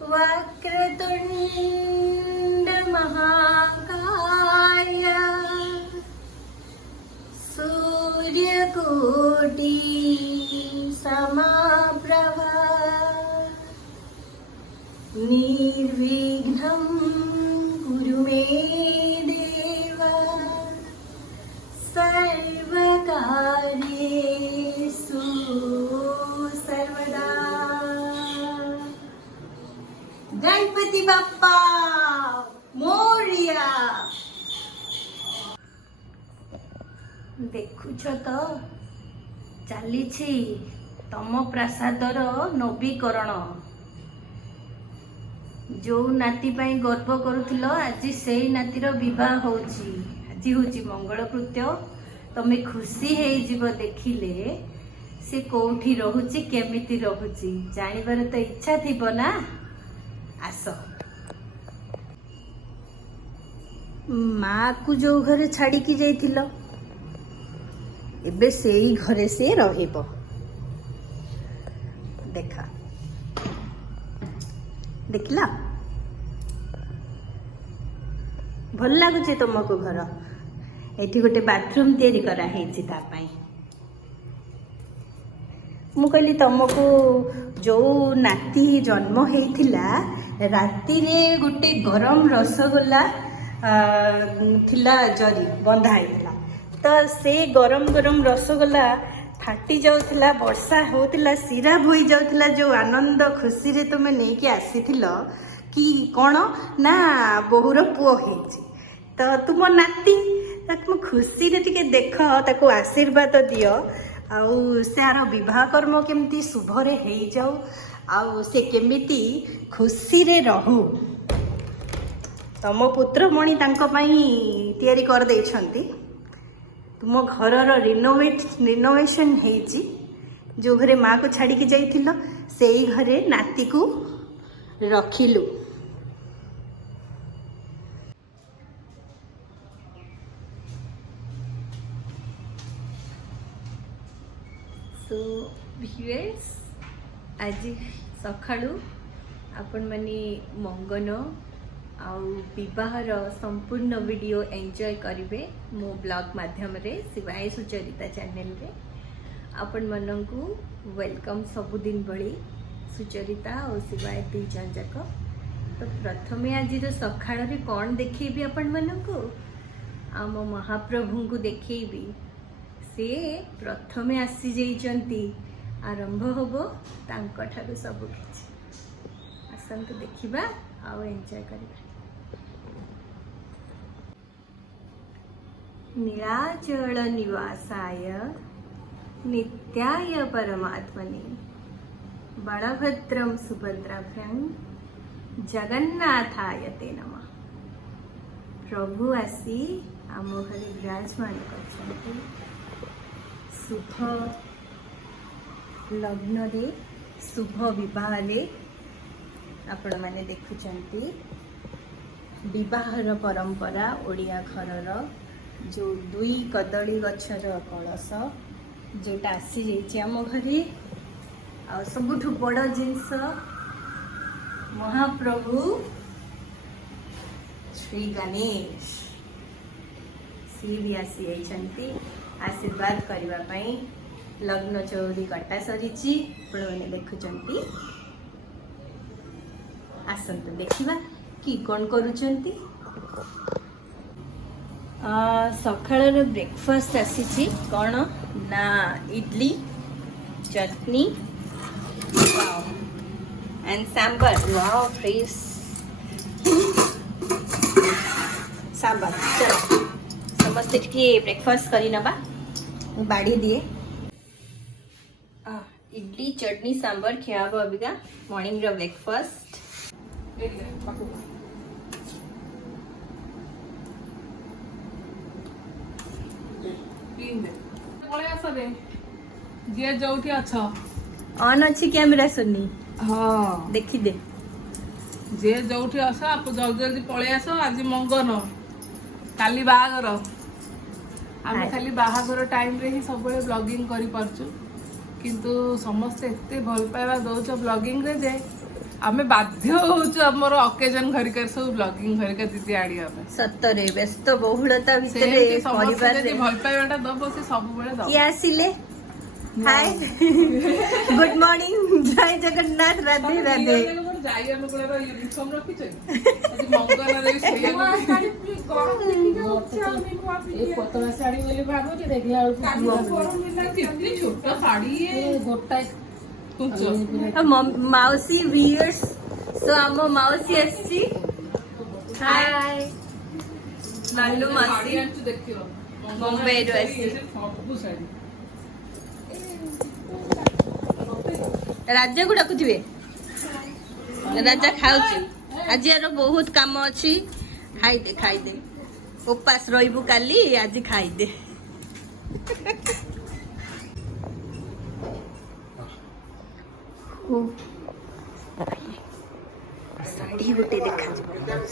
वक्रतुंड महाकाय सूर्यकोटि समाप्रभा निर्विघ्नं कुरु मे देव सर्वकार्येषु सर्वदा। गणपति बाप्पा मोरिया। देखुछ तो चली तम प्रासादर नवीकरण। जो नाती पाई गर्व करुथिल आज से नातीर विवाह होची। आज होची मंगलकृत्य। तमे खुशी हे जीव देखिले से कोठी रहुची केमिति रहुची जानिबार तो इच्छा थिबो ना। आस माँ को जो घरे छाड़ी की जाइथिलो एबे सेई घरे से रहिबो। देखा देखला भल लगुचे तुमको घर। एठी गोटे बाथरूम तैयारी करा हेछि ता पई। मु कहली तुमको जो नाती जन्म हेथिला राति रे गोटे गरम रसगोल्ला थिला जरी बंधा हेथिला तो से गरम गरम रसगोल्ला फाटी जाउथिला वर्षा होतिला सिराप होई जाउथिला। जो आनंद खुशी रे तुम नेकी आसीथिलो कि कोन ना बहुर पुओ हेछि तो तुम नाती तुम खुशी रे टिके देख ताको आशीर्वाद दियो आउ सार विवाह कर्म केमती शुभ रे हे जाऊ आउ से केमिति खुशी रे रहू। तम पुत्र मणि तांको पई तैयारी कर देछंती। तुम घरर रिनोवेशन हेची। जो घरे माँ को छाड़ी की जाइथिलो सेई घरे नाती को रखिलु। सो व्यूअर्स आज सखाळु आपण माने मंगन आउ विवाहर संपूर्ण वीडियो एंजॉय करिवे मो ब्लॉग माध्यम रे शिवाय सुचरिता चैनल रे। आपण मनंकु वेलकम सबुदिन भली सुचरिता और शिवाय दुई जन जाक। तो प्रथमे आज सखाळ रे कौन देखैबी आपण मनंकु आम महाप्रभु को देखैबी। से प्रथमे आसी जाइचंती आरंभ होबो तांको ठारू सब किछि। आसंतु देखिबा आउ एंजॉय करिबा। नीलाचल निवासाय नित्याय परमात्मने बलभद्रं सुभद्राभ्यां जगन्नाथाय ते नमः। प्रभु आसी आम घरे विराजमान करछन्ति। शुभ लग्न रे शुभ विवाह रे आपण माने देखुचंती विवाहर परंपरा ओडिया घरर जो दुई कदली गछर कलश जोटा आसी जाइए आम घरे आ सबुठु बड़ जिनस महाप्रभु श्री गणेश सी भी आसी जाइछंती आशीर्वाद करबा पई। लग्न चौरी कटा सरीची आपण माने देखुचंती। आसंतु देखिबा कि कोन करूचंती। सकाळर ब्रेकफास्ट आसीची कोन ना idli chutney wow and sambar. Wow fresh sambar. चलो समस्त के ब्रेकफास्ट करी नबा बाड़ी दिए। इडली चटनी सांबर खियाबो अबिका मॉर्निंग रो ब्रेकफास्ट। जे जोठी अच्छा ऑन अच्छी कैमरा सुनी हाँ देखी दे जे जोठी आस आप जल्दी जल्दी पळे आस। आज मंगन काली बाहागर आम खाली बाहागर टाइम रे ही सब ब्लॉगिंग करि परछु किंतु समस्त एते भल पाइबा दौच ब्लॉगिंग रे जे ଆମେ ବାଧ୍ୟ ହଉଛୁ ଆମର ଅକେଜନ ଘରିକା ସବୁ ବ୍ଲଗିଂ ଘରିକା ଦିଦି ଆଣିବା ପାଇଁ। ସତରେ ବ୍ୟସ୍ତ ବହୁଳତା ଭିତରେ ସେମିତି ସମସ୍ତେ ପରିବାରରେ ଯଦି ଭଲ ପାଇବାଟା ଦବ ସେ ସବୁବେଳେ ଦବ। କିଏ ଆସିଲେ? ହାय ଗୁଡ ମର୍ଣ୍ଣିଂ, ଜୟ ଜଗନ୍ନାଥ, ରାଧେ ରାଧେ। ଯାଇ ଅନୁକୂଳର ୟୁନିଫର୍ମ ରଖିଛ ଆଜି ମଙ୍ଗନରେ ପତଳା ଶାଢୀ ବୋଲି ଭାବୁଛି, ଦେଖିଲା କେତେ ଛୋଟ ଶାଢୀ ଗୋଟାଏ ମାଉସୀ ଭିୟର୍ସ, ତ ଆମ ମାଉସୀ ଆସିଛି। ହାय ନାଲୁ ମାଉସୀ ଦେଖିବ ମୁମ୍ବାଇରୁ ଆସିଛି। ସବୁ ଶାଢୀ ରାଜାକୁ ଡାକୁଥିବେ, ରାଜା ଖାଉଛି। ଆଜି ଆର ବହୁତ କାମ ଅଛି, ଖାଇଦେ ଖାଇଦେ, ଉପାସ ରହିବୁ କାଲି, ଆଜି ଖାଇଦେ। ଶାଢୀ ଗୋଟେ ଦେଖାଯିବ,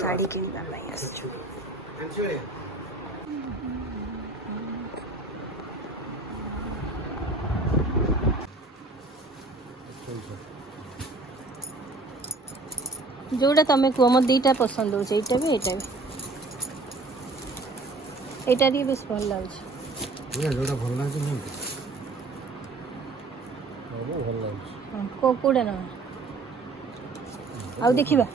ଶାଢୀ କିଣିବା ପାଇଁ ଆସିଛୁ। ଯୋଉଟା ତମେ କୁହ, ମୋ ଦିଟା ପସନ୍ଦ ହଉଛି, ଏଇଟା ବି ଏଇଟା ବି। ଏଇଟା ଟିକେ ବେଶ ଭଲ ଲାଗୁଛି। ଯୋଉଟା ଭଲ ଲାଗୁଛି ନିଅନ୍ତୁ। ଭଲ ଲାଗୁଛି। କୋଉଟା ନବା ଆଉ ଦେଖିବା।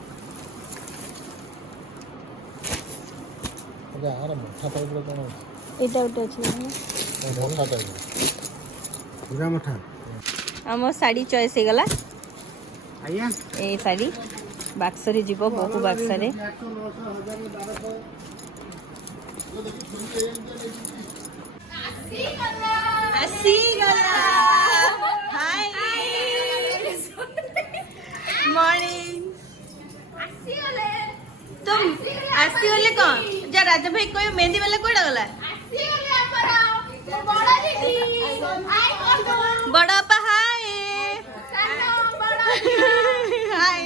ଆର ମଠା ଟାଇପ୍ର କ'ଣ ଅଛି? ଏଇଟା ଗୋଟେ ଅଛି, ମଠା ଟାଇପ୍ର ପୁରା ମଠା। ଆମ ଶାଢ଼ୀ ଚଏସ୍ ହେଇଗଲା। ଆଜ୍ଞା ଏଇ ଶାଢ଼ୀ ବାକ୍ସରେ ଯିବ, ବହୁ ବାକ୍ସରେ। ଆସିଗଲା। High morning. ତୁମ ଆସିଗଲେ କ'ଣ? ଯା ରାଜା ଭାଇ କହିବ ମେହେନ୍ଦି ବାଲା କୁଆଡ଼େ ଗଲା? ବଡ଼ ବାପା ହାଏ। हाय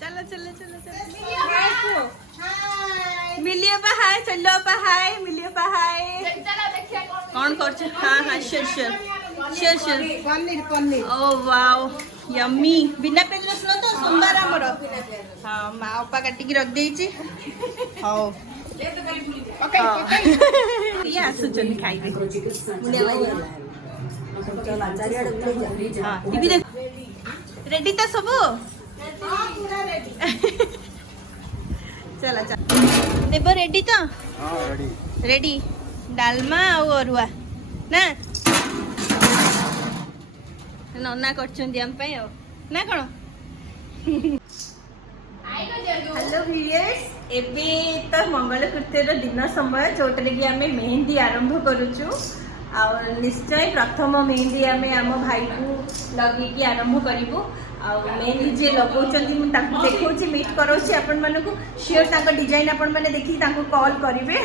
चलो चलो चलो चलो मिलियो पा हाय, चलो पा हाय, मिलियो पा हाय। कौन करछ? हां हां sure sure sure sure paneer paneer. Oh wow yummy. बिना पेज रसुन तो सोमवार हमर। हां मां अपा काटी की रख देइची। हां ओके ओके ये आसु चली खाई दे मुनिया भाई। हां टीवी देख रेडी तो सब? चला चल देव रेडी तो? रेडी डालमा और अरुआ ना नन्ना करछन हम पे ना कोन। हेलो व्यूअर्स, एबे तो मंगल कृत्यर दिन समय जोटरे कि आमे मेहंदी आरंभ करूछु। और निश्चय प्रथम मेहंदी आम आम भाई को लगे आरंभ करूँ। मेहंदी जी लगाऊँगी देखा मीट कराऊँ आपण मानक श्योर डिजाइन आपण मैंने देखिए कॉल करेंगे।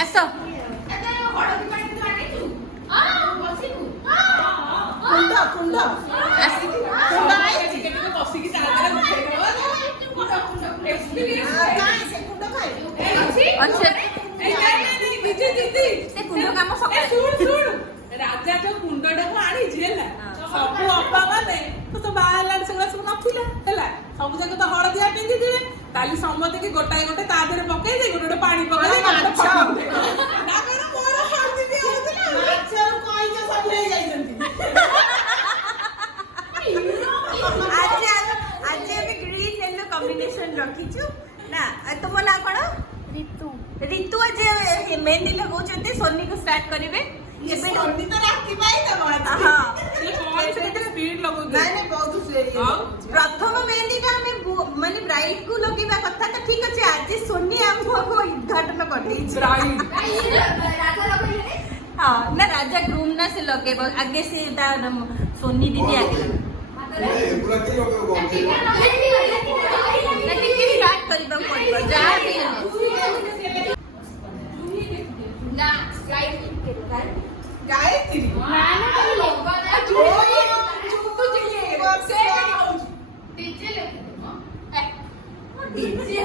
आस कुंड राजा जो कुंडटा को आनीछि हैला सब अपा माने तो बाहला सेगला सब नथिला हैला सब जग तो हळदिया पिंदी दिले काली समते की गोटाय गोटे ता देरे पकई दे गोटे पानी पकई दे ना करा मोर हळदी दिया होतला अच्छा कोई जे सब ले जाइछंती। आज अभी ग्रीन येलो कॉम्बिनेशन रखीछु ना। तुम ना कोन? ऋतु। ऋतु आज मेहंदी लगाउछंती, सोनी को स्टार्ट करिवे। ये सोनी तो राखी पाई ना हां से कौन से स्पीड लगो नहीं नहीं बहुत से प्रथम मेहंदी का हमें माने ब्राइड को लगेबा कथा तो ठीक अछि। आज सोनी हमको उद्घाटन कर दी ब्राइड। हां ना राजा ग्रूम ना से लगेबा आगे से सोनी दीदी आगे स्टार्ट करबा पड़बा जा ना गायत्री डीजे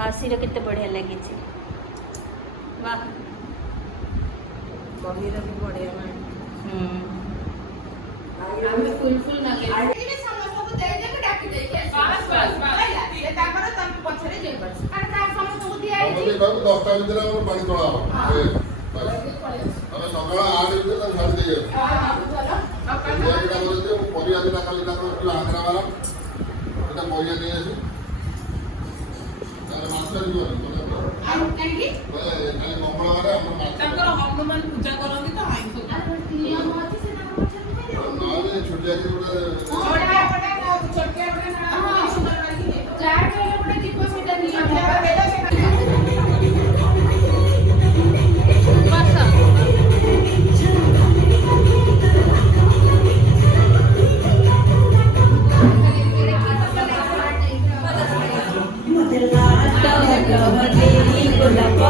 ମାଉସୀର କେତେ ବଢ଼ିଆ ଲାଗିଛି। ବା ବହିର ବି ବଢିଆ ମାନେ ହୁଁ ଆମେ ଫୁଲ ନଗେଇ ସମସ୍ତଙ୍କୁ ଦେଇଦେବେ ଡାକି ଦେଇକି ଆସିବେ। ବାସ୍, ବାସ୍, ବାସ୍। ହେଲା? ସେ ତାପରେ ତମେ ପଛରେ ଯାଇପାରୁଛି କାରଣ ତାର ସମସ୍ତଙ୍କୁ ଦିଆହେଇଛି। ସମସ୍ତେ କହିବୁ 10ଟା ଭିତରେ ଆମର ପାଣି ତୋଳା ହବ। ଆମେ ସକାଳ 8 ଭିତରେ ତାକୁ ଛାଡ଼ି ଦେଇ ଆସିବୁ। ପରିବା ଦିଟା ବନେଇଥିବେ, ମୁଁ ପରିବା ଦିଟା ଖାଲି ତାଙ୍କର ଯୋଉ ଆଗ୍ରା ବାଲା ସେଟା ପରିବା ନେଇ ଆସିବି। ତାହେଲେ ମାଛ ଯିବନି ଆଉ କାହିଁକି କାଲି ମଙ୍ଗଳବାର ଆମର ମାଛ ତାଙ୍କର ହନୁମାନ ପୂଜା କରନ୍ତି ତ ଆଇଁଷ ନିୟମ ଅଛି ସେ ତାଙ୍କ ପଛରେ ଖାଇଦେବ। ନହେଲେ ଛୋଟିଆ କି ଗୋଟେ ଯାହା କହିଲେ ଗୋଟେ ଯିବ ସେଇଟା ନିୟମ। ଗୋଲାପ